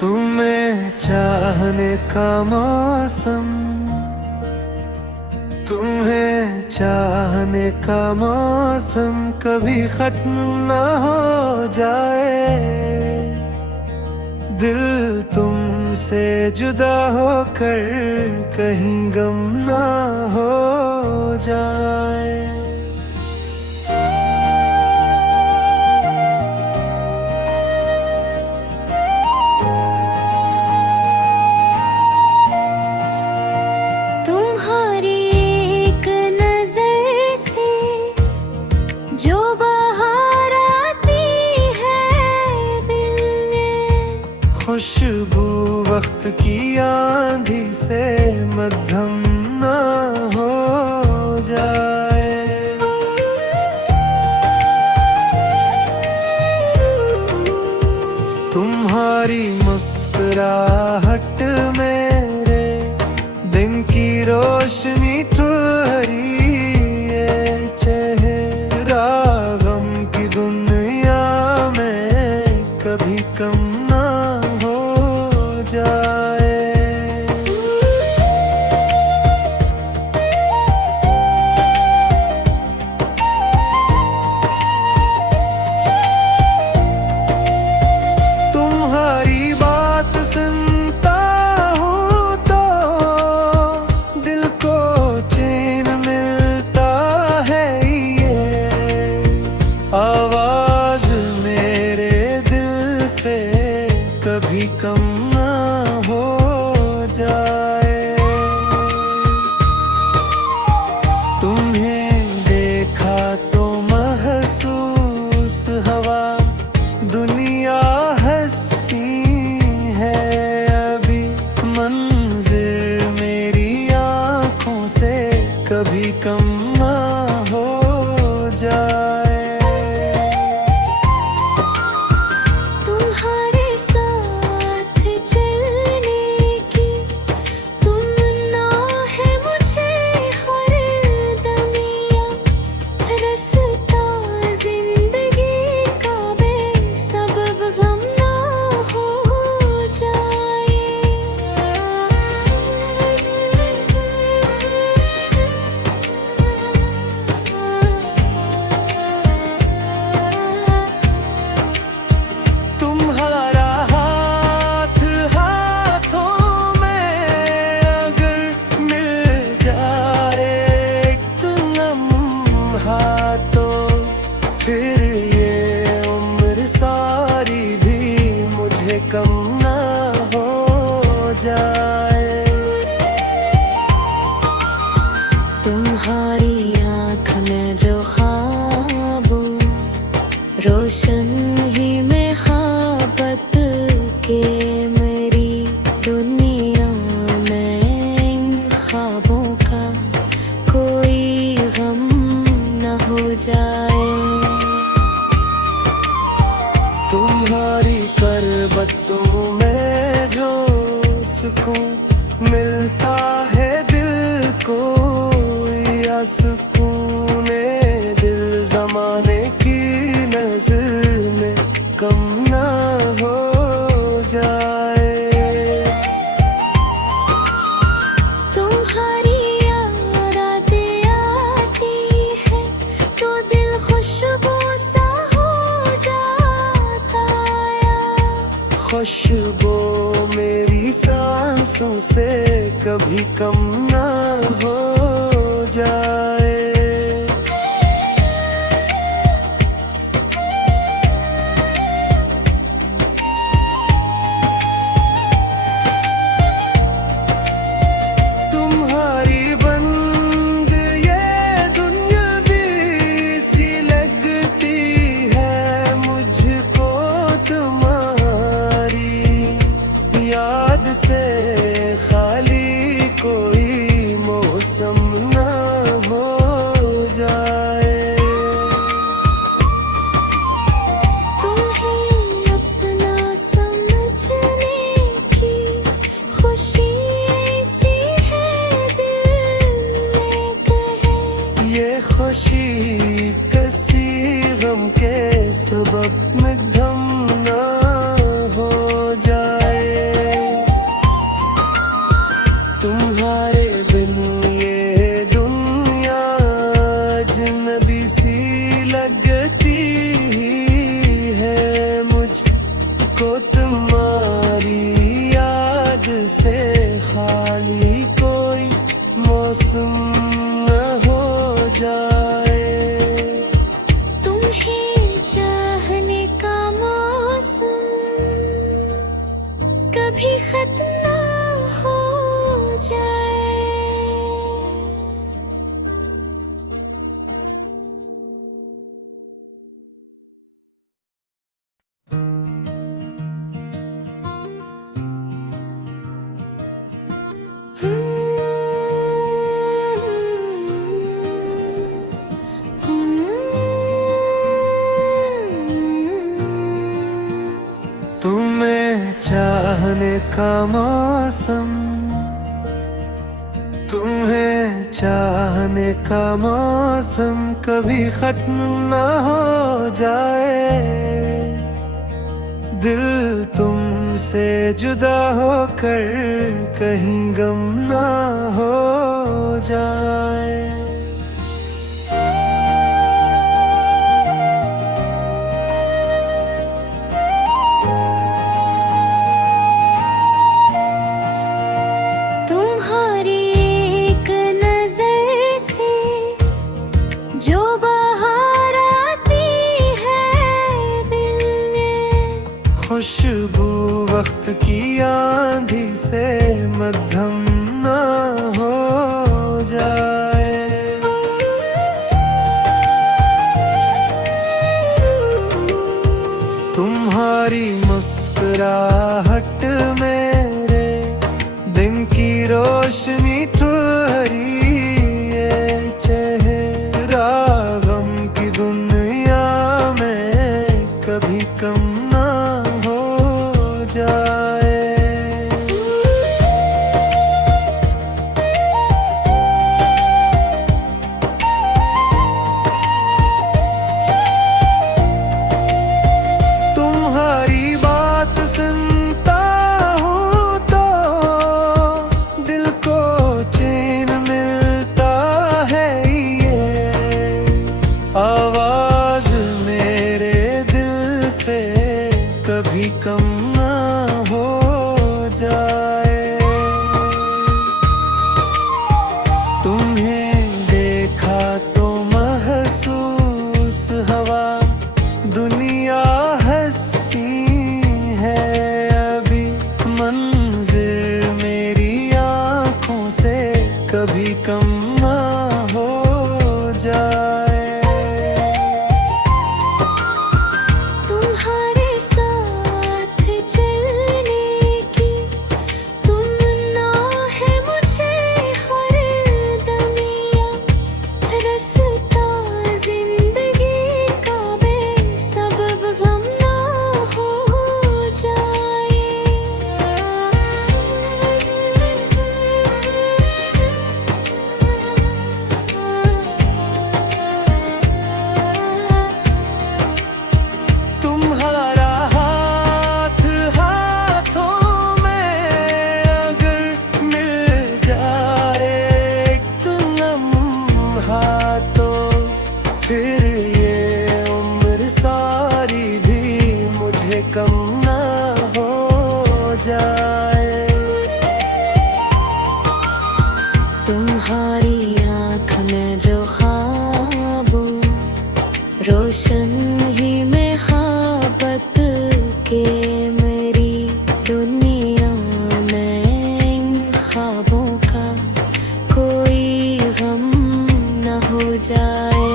तुम्हें चाहने का मौसम, तुम्हें चाहने का मौसम कभी खत्म ना हो जाए। दिल तुमसे जुदा होकर कहीं गम ना हो जाए। तुम्हारी एक नजर से जो बाहर आती है दिल में, खुशबू वक्त की आंधी से मध्यम ना हो जाए। तुम्हारी मुस्कुराहट मेरे दिन की रोशनी ठुहरी, ये चेहरा गम की दुनिया में कभी कम ना हो जाए। तुम्हारी बात सुनता हूँ तो दिल को चैन मिलता है। ये आवाज मेरे दिल से कभी कम ना हो जाए। तुम्हें देखा तो महसूस हवा दुनिया हंसी है। अभी मंजिर मेरी आँखों से कभी कम ना हो जाए। तुम्हारे साथ चलने की तमन्ना है मुझे हर दमिया, रास्ता जिंदगी का बेसबब गम ना हो जाए। तुम्हारा हाथ हाथों में अगर मिल जाए एक लम्हा, तो फिर ये उम्र सारी भी मुझे कम ना हो जाए। तुम्हारी आँख में जो ख्वाबों रोशन ही में ख्वाबत के, मेरी दुनिया में इन ख्वाबों का कोई गम न हो जाए। तुम्हारी करबतों में जो सुकून मिलता है दिल को, या सुकून दिल जमाने की नजर में कम ना हो जाए। तुम्हारी यादें आती है तो दिल खुशबू सा हो जाता है। खुशबू मेरी सांसों से कभी कम ना हो जाए। तुम्हारी बंद ये दुनिया भी सी लगती है मुझको, तुम्हारी याद से खाली कोई मौसम ना हो को तुम्हारी याद से खाली कोई मौसम न हो जाए। तुम्हें चाहने का मौसम कभी खत्म न हो जाए। तुम्हें चाहने का मौसम, तुम्हें चाहने का मौसम कभी खत्म ना हो जाए। दिल तुमसे जुदा होकर कहीं गम ना हो जाए। तुम्हारी एक नजर से जो बाहर आती है दिल में, खुशबू वक्त की आंधी से मध्यम ना हो जाए। तुम्हारी मुस्कुराहट मेरे दिन की रोशनी तुम्हारी ये चेहरा गम की दुनिया में कभी कम ना हो जाए। तुम्हारी बात सुनता हूँ तो दिल को चैन मिलता है। ये आवाज मेरे दिल से कभी कम ना हो जाए। तुम्हें देखा तो महसूस हवा दुनिया हंसी है। अभी मंजिर मेरी आंखों से कभी कम ना हो जाए। तुम्हारे साथ चलने की तुमन्ना है मुझे हर दमिया। रास्ता जिंदगी का बेसबब गम ना हो जाए। तुम्हारा हाथ हाथों में अगर मिल जाए एक लम्हा तो फिर ये उम्र सारी भी मुझे कम ना हो जाए। तुम्हारी आँख में जो ख्वाबों रोशन ही में ख्वाबत के मेरी दुनिया में इन ख्वाबों का कोई गम न हो जाए।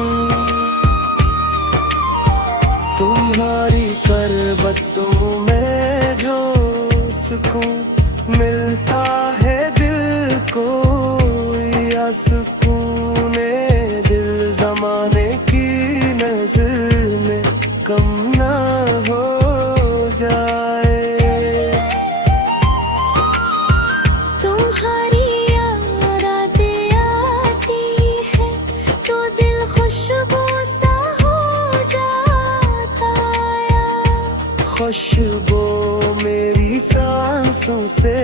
तुम्हारी करबतों में जो सुकून मिलता है दिल को, या सुकून दिल जमाने की नजर में कम ना हो जाए। तुम्हारी यादें आती है तो दिल खुशबू सा हो जाता है। खुशबू मेरी सांसों से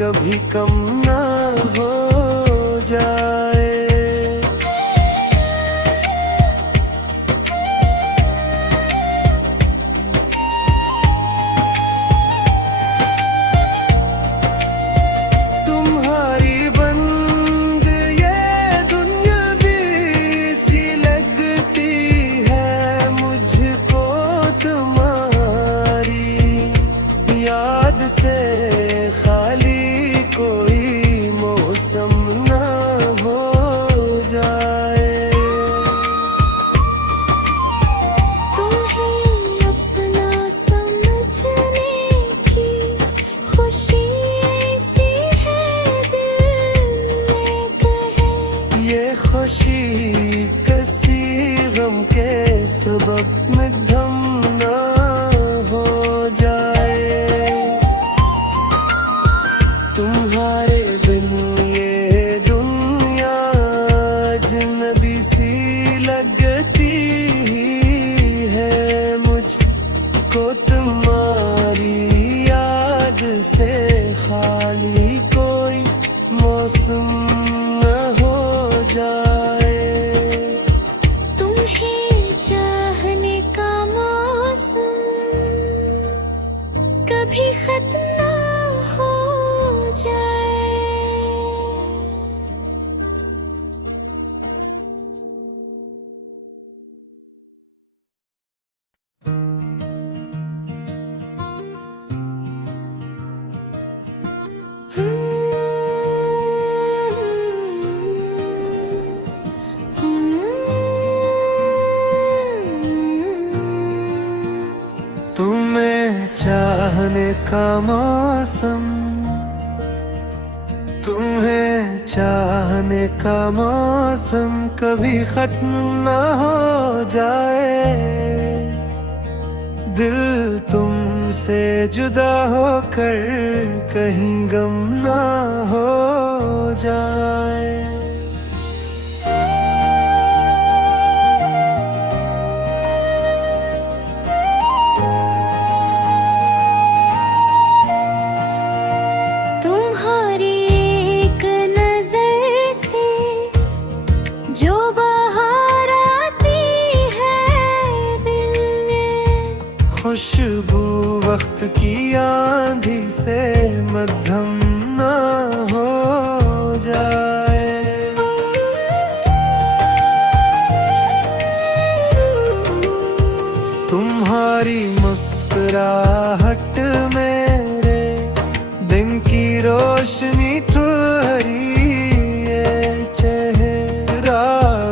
कभी कम ना हो जाए। से खाली कोई मौसम ना हो जाए। तुम्हें अपना समझने की खुशी ऐसी है दिल में कहे। ये खुशी किसी गम के सबब में धम ना हो जाए। तुम्हारे बिन ये दुनिया अजनबी सी लगती है मुझको। तुम्हारी याद से खाली कोई मौसम न हो जाए। तुम्हें चाहने का मौसम कभी खत्म ना हो जाए। तुम्हें चाहने का मौसम, तुम्हें चाहने का मौसम कभी खत्म ना हो जाए। दिल तुमसे जुदा होकर कहीं गम ना हो जाए। तुम्हारी एक नजर से जो बाहर आती है दिल में। खुशबू वक्त की आंधी से मध्यम ना हो जाए। तुम्हारी मुस्कुराहट मेरे दिन की रोशनी ठहरी। ये चेहरा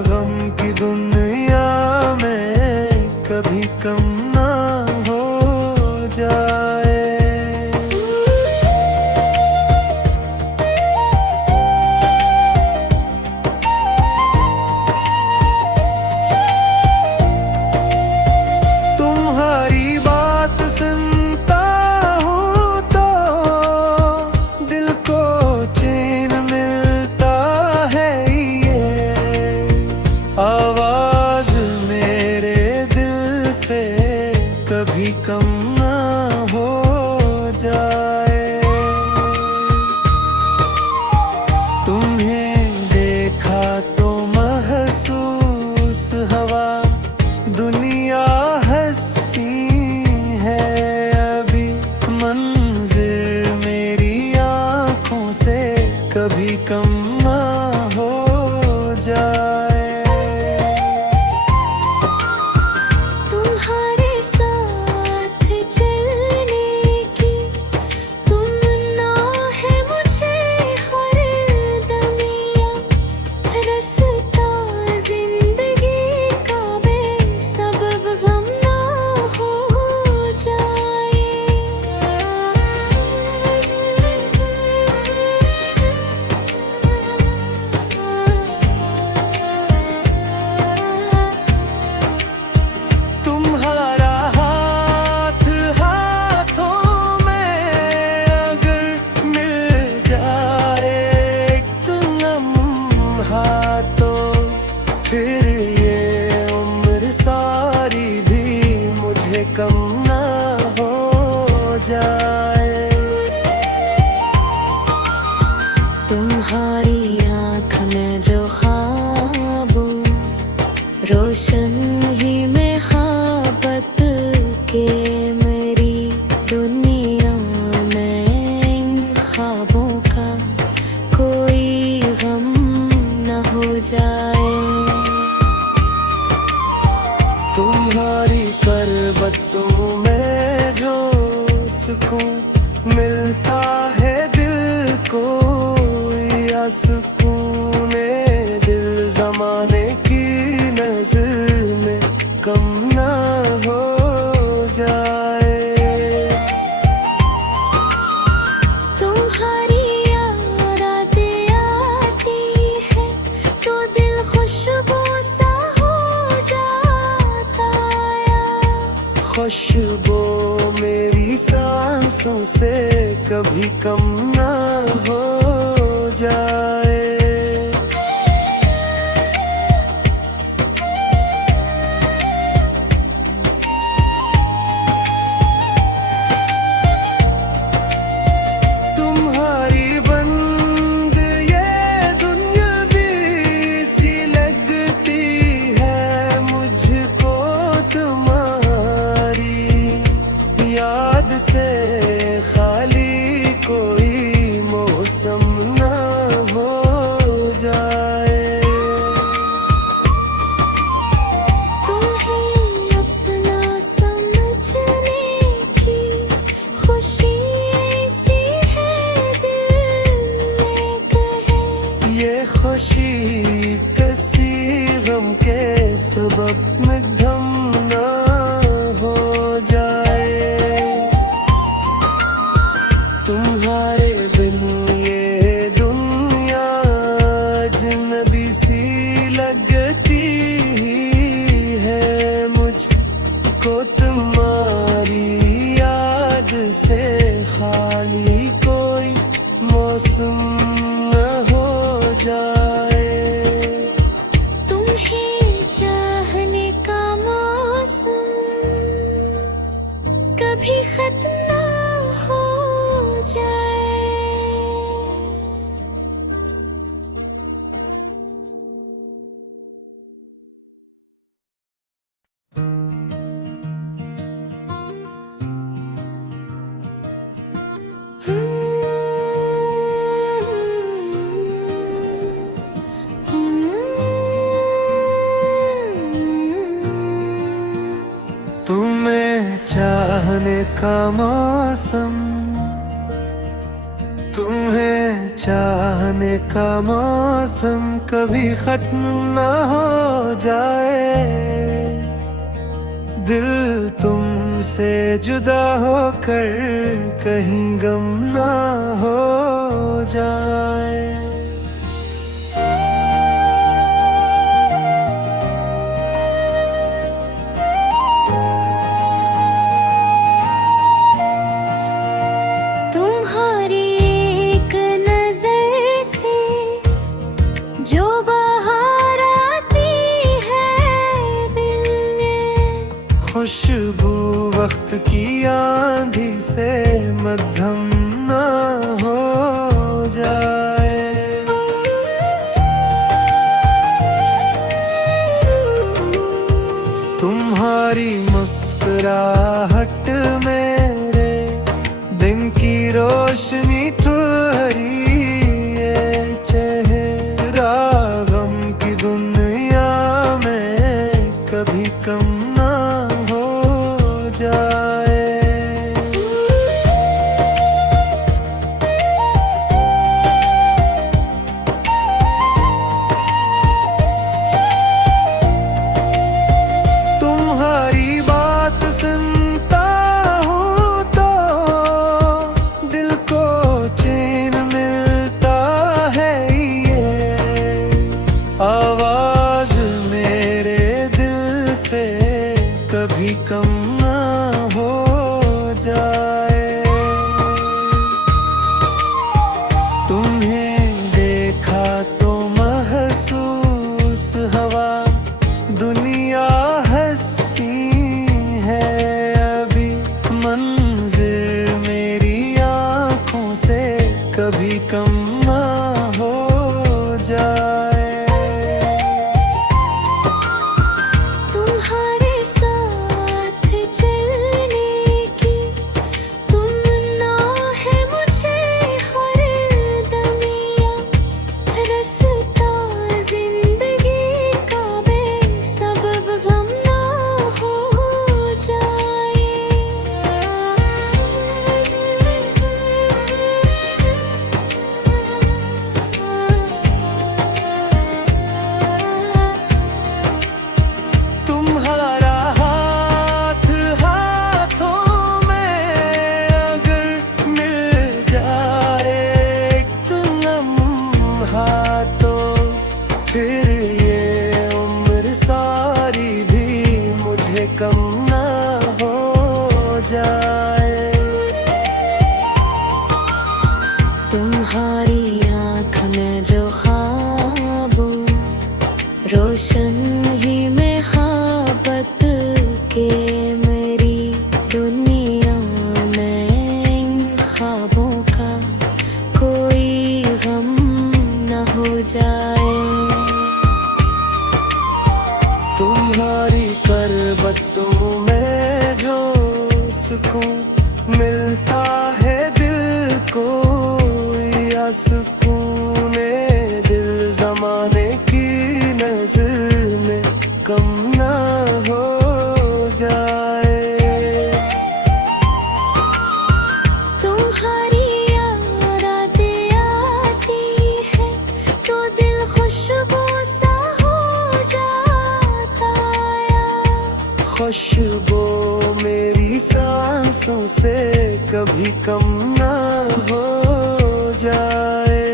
गम की दुनिया में कभी कम ना हो जाए। तुम्हारी बात सुनता हूँ तो दिल को चैन मिलता है। ये आवाज मेरे दिल से कभी कम ना हो जाए। तुम्हें देखा तो महसूस हवा दुनिया हंसी है। अभी मंजिर मेरी आँखों से कभी कम ना हो जाए। तुम्हारे साथ चलने की तुमन्ना है मुझे हर दमिया। रास्ता जिंदगी का बेसबब गम ना हो जाए। तुम्हारा हाथ हाथों में अगर मिल जाए एक लम्हा तो फिर ये उम्र सारी भी मुझे कम ना हो जाए। तुम्हारी आँख में जो ख्वाबों रोशन ही में ख्वाबत के मेरी दुनिया में इन ख्वाबों का कोई गम न हो जाए। तुम्हारी करबतों में जो सुकून मिलता है दिल को या सुकून दिल ज़माने की नज़र में कम ना हो जाए। तुम्हारी यादें आती है तो दिल खुशबू सा हो जाता है। खुशबू मेरी सांसों से कभी कम ना हो जाए। तुम्हारी बंद ये दुनिया भी सी लगती है मुझको, तुम्हारी याद से खाली कोई मौसम ना हो जाए। तुम्हें अपना समझने की खुशी ऐसी है दिल में कहे। ये खुशी किसी गम के सबब मध्यम ना हो जाए। तुम्हारे बिन ये दुनिया अजनबी सी लगती है मुझको, तुम्हारी याद से खाली कोई मौसम न हो जाए। तुम्हें चाहने का मौसम कभी खत्म ना हो जाए। तुम्हें चाहने का मौसम, तुम्हें चाहने का मौसम कभी खत्म ना हो जाए। दिल तुमसे जुदा होकर कहीं गम ना हो जाए। तुम्हारी एक नजर से जो बाहर आती है दिल में, खुशबू वक्त की आंधी से मध्यम ना हो जाए। तुम्हारी मुस्कुराहट मेरे दिन की रोशनी ठहरी, ये चेहरा गम की दुनिया में कभी कम ना हो जाए। तुम्हारी बात सुनता हूँ तो दिल को खुशबू मेरी सांसों से कभी कम ना हो जाए।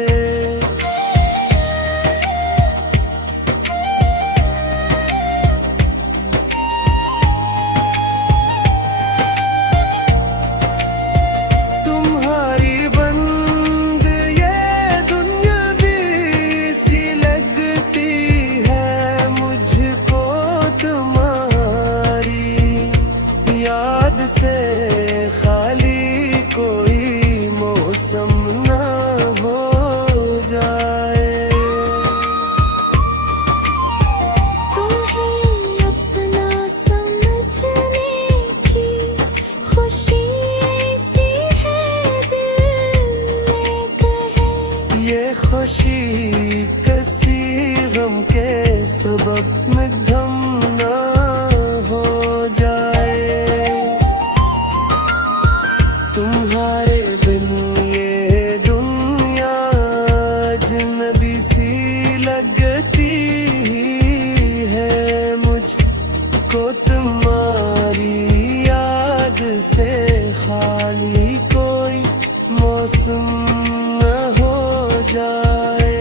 तुम्हारी बंद ये दुनिया भी सी लगती है मुझको, तुम्हारी याद से खाली कोई मौसम ना हो जाए। तुम्हें अपना समझने की खुशी ऐसी है दिल में कहे। ये खुशी किसी गम के सबब में दम ना हो जाए। तुम्हारे बिन ये दुनिया अजनबी सी लगती है मुझको, तुम्हारी याद से खाली कोई मौसम न हो जाए।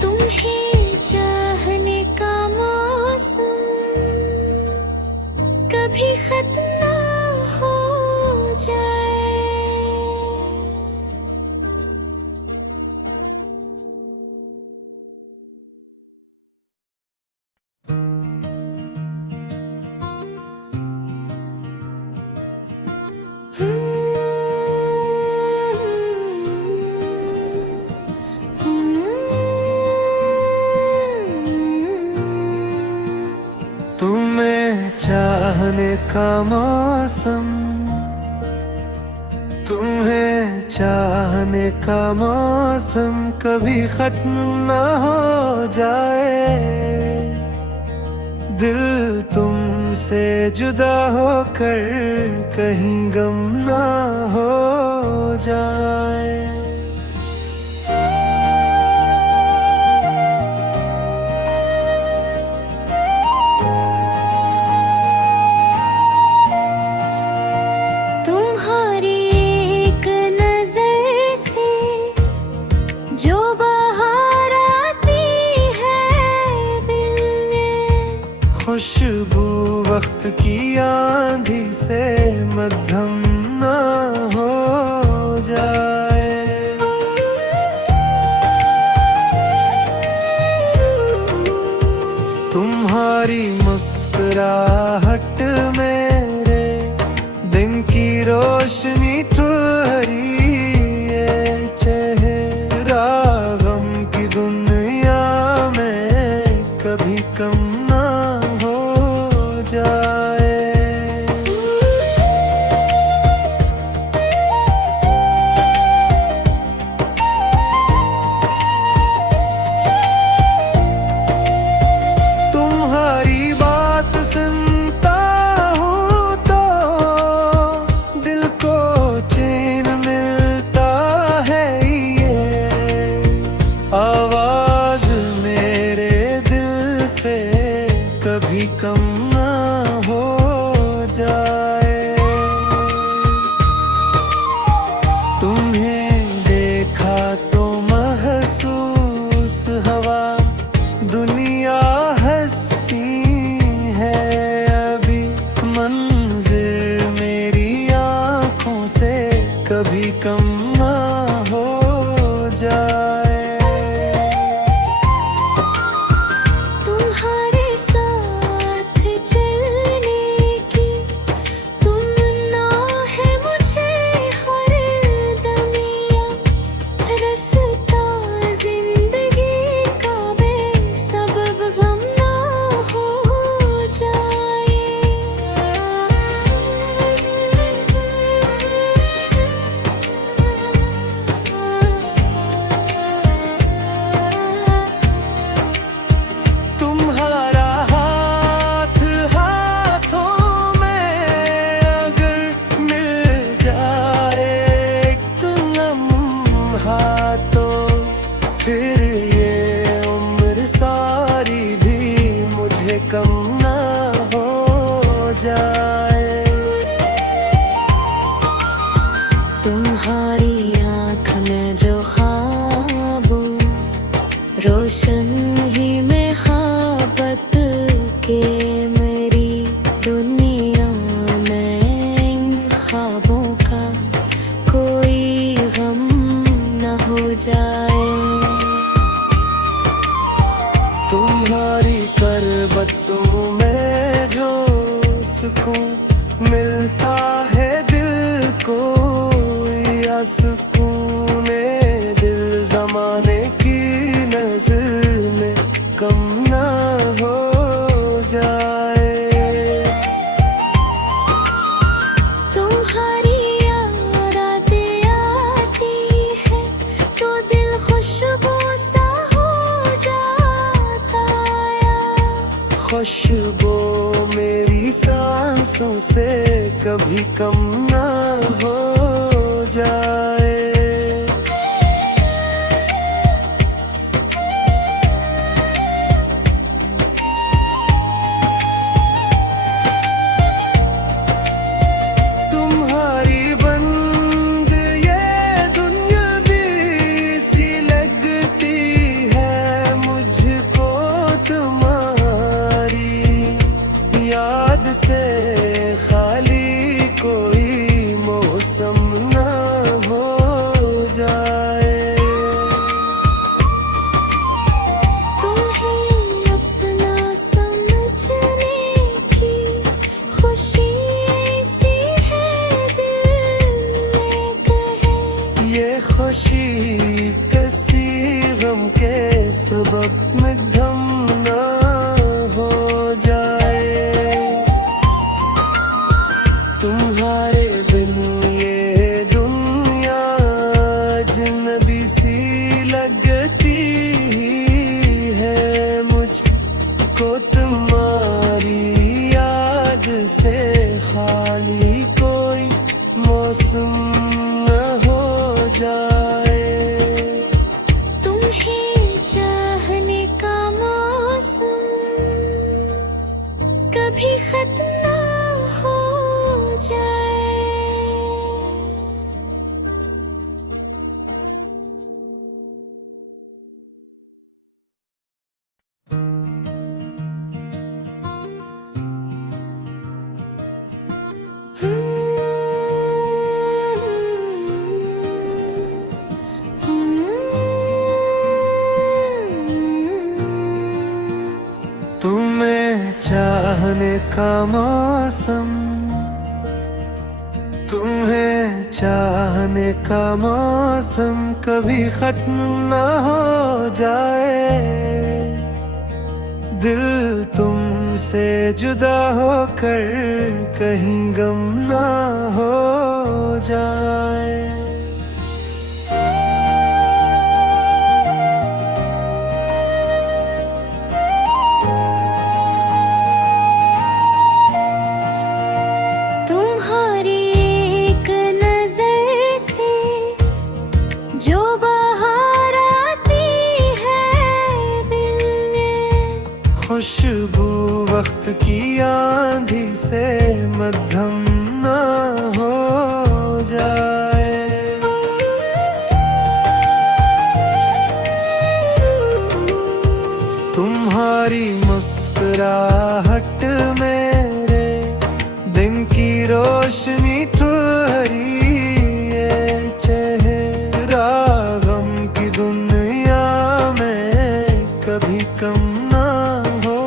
तुम्हें चाहने का मौसम कभी खत्म ना हो जाए। तुम्हें चाहने का मौसम, तुम्हें चाहने का मौसम कभी खत्म ना हो जाए। दिल तुमसे जुदा होकर कहीं गम ना हो जाए। तुम्हारी एक नजर से जो बाहर आती है दिल में, खुशबू वक्त की आंधी से मध्यम ना हो जाए। तुम्हारी मुस्कुराहट मेरे दिन की रोशनी ठुहरी ये चेहरा गम की दुनिया में कभी कम ना हो जाए। तुम्हारी बात सुनता हूँ तो दिल को चैन मिलता है। ये आवाज मेरे दिल से कभी कम ना हो जाए। तुम्हें देखा तो महसूस हवा दुनिया हंसी है, अभी मंजिर मेरी आँखों से कभी कम ना हो जाए। तुम्हारे साथ चलने की तुमन्ना है मुझे हर दमिया। रास्ता जिंदगी का बेसबब गम ना हो जाए। तुम्हारी आँख में जो ख्वाबों रोशन ही में ख्वाबत के मेरी दुनिया में इन ख्वाबों का कोई गम न हो जाए। तुम्हारी करबतों में जो सुकून मिलता है दिल को, या सुकून दिल जमाने की नजर में कम ना हो जाए। तुम्हारी याद आती है तो दिल खुशबू सा हो जाता है। खुशबू मेरी सांसों से कभी कम ना हो जाए। तुम्हारी बंद ये दुनिया भी सी लगती है मुझको, तुम्हारी याद से खाली कोई मौसम ना हो जाए। तुम्हें अपना समझने की खुशी ऐसी है दिल में कहे। ये खुशी किसी गम के सबब में दम ना हो जाए। तुम्हारे बिन ये दुनिया अजनबी सी लगती है मुझको, तुम्हारी याद से खाली कोई मौसम न हो जाए। तुम्हें चाहने का मौसम कभी खत्म ना हो जाए। तुम्हें चाहने का मौसम, तुम्हें चाहने का मौसम कभी खत्म ना हो जाए। दिल तुमसे जुदा होकर कहीं गम ना हो जाए। तुम्हारी एक नजर से जो बाहर आती है दिल में, खुशबू वक्त की आंधी से मध्यम ना हो जाए। तुम्हारी मुस्कुराहट मेरे दिन की रोशनी तुहरी ये चेहरा गम की दुनिया में कभी कम ना हो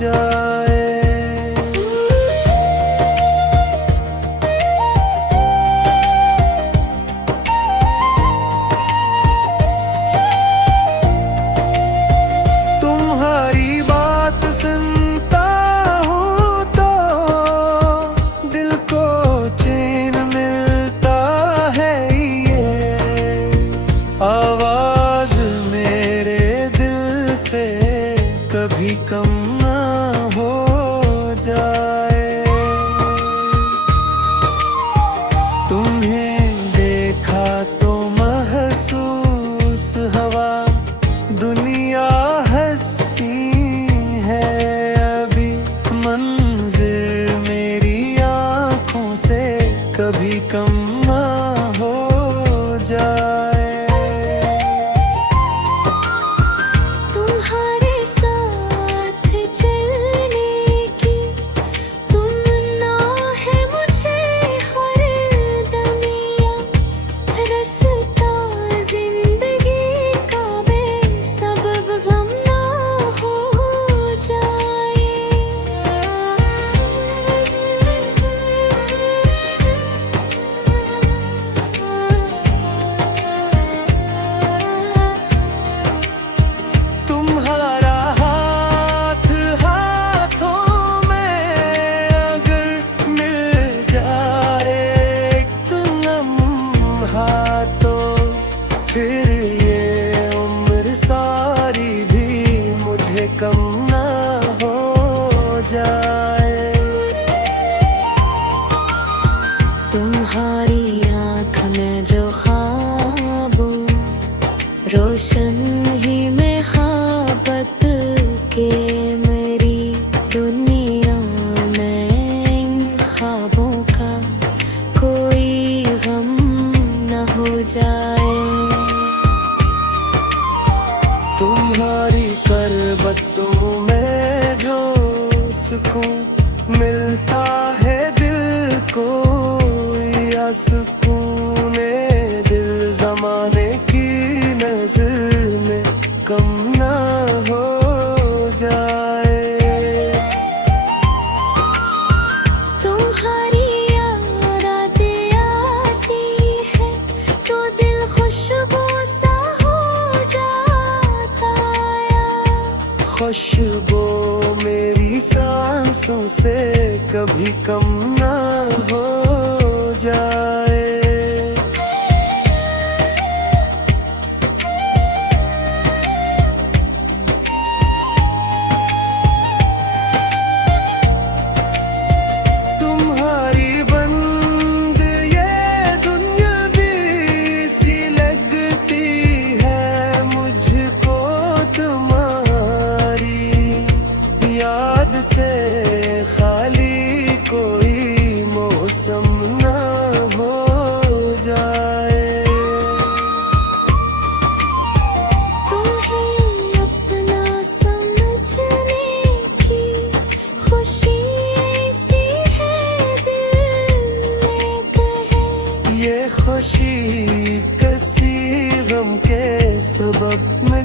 जाए। तुम्हारी बात सुन जाए। तुम्हारी करबतों में जो सुकून मिलता है दिल को, या सुकून दिल जमाने की नजर में कम ना हो जाए। तुम्हारी याद आती है तो दिल खुशबू सा हो जाता है। खुशबू मेरी सांसों से कभी कम ना हो जाए। तुम्हारी बंद ये दुनिया भी सी लगती है मुझको, तुम्हारी याद से खाली कोई मौसम ना हो जाए। तुम्हें अपना समझने की खुशी ऐसी है दिल में कहे। ये खुशी कसी गम के सबब में